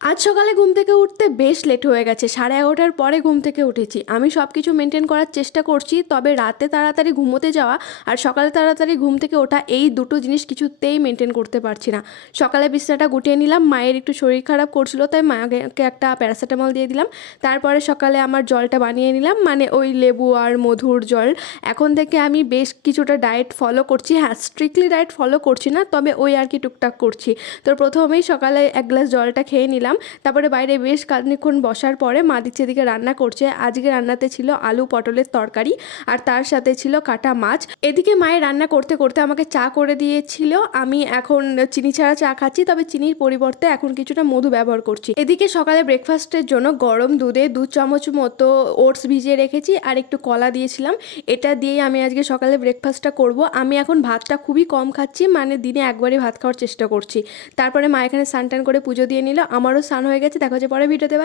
আজ সকালে ঘুম থেকে উঠতে বেশ লেট হয়ে গেছে, 11:30টার পরে ঘুম থেকে উঠেছি। আমি সব কিছু মেনটেন করার চেষ্টা করছি, তবে রাতে তাড়াতাড়ি ঘুমোতে যাওয়া আর সকালে তাড়াতাড়ি ঘুম থেকে ওঠা এই দুটো জিনিস কিছুতেই মেনটেন করতে পারছি না। সকালে বিছানাটা গুটিয়ে নিলাম, মায়ের একটু শরীর খারাপ করছিল তাই মাকে একটা প্যারাসিটামল দিয়ে দিলাম। তারপরে সকালে আমার জলটা বানিয়ে নিলাম, মানে ওই লেবু আর মধুর জল। এখন থেকে আমি বেশ কিছুটা ডায়েট ফলো করছি, হ্যাঁ স্ট্রিক্টলি ডায়েট ফলো করছি না, তবে ওই আর কি টুকটাক করছি। তো প্রথমেই সকালে এক গ্লাস জলটা খেয়ে নিলাম। তারপরে বাইরে বেশ খানিকক্ষণ বসার পরে মা দিচ্ছে এদিকে রান্না করছে। আজকে রান্নাতে ছিল আলু পটলের তরকারি আর তার সাথে ছিল কাটা মাছ। এদিকে মায়ের রান্না করতে করতে আমাকে চা করে দিয়েছিল। আমি এখন চিনি ছাড়া চা খাচ্ছি, তবে চিনির পরিবর্তে এখন কিছুটা মধু ব্যবহার করছি। এদিকে সকালে ব্রেকফাস্টের জন্য গরম দুধে 2 চামচ মতো ওটস ভিজিয়ে রেখেছি আর একটু কলা দিয়েছিলাম। এটা দিয়েই আমি আজকে সকালে ব্রেকফাস্টটা করব। আমি এখন ভাতটা খুবই কম খাচ্ছি, মানে দিনে একবারই ভাত খাওয়ার চেষ্টা করছি। তারপরে মা এখানে স্নান টান করে পুজো দিয়ে নিল, আমারও স্নান হয়ে গেছে। দেখা হচ্ছে পরে ভিডিওতে।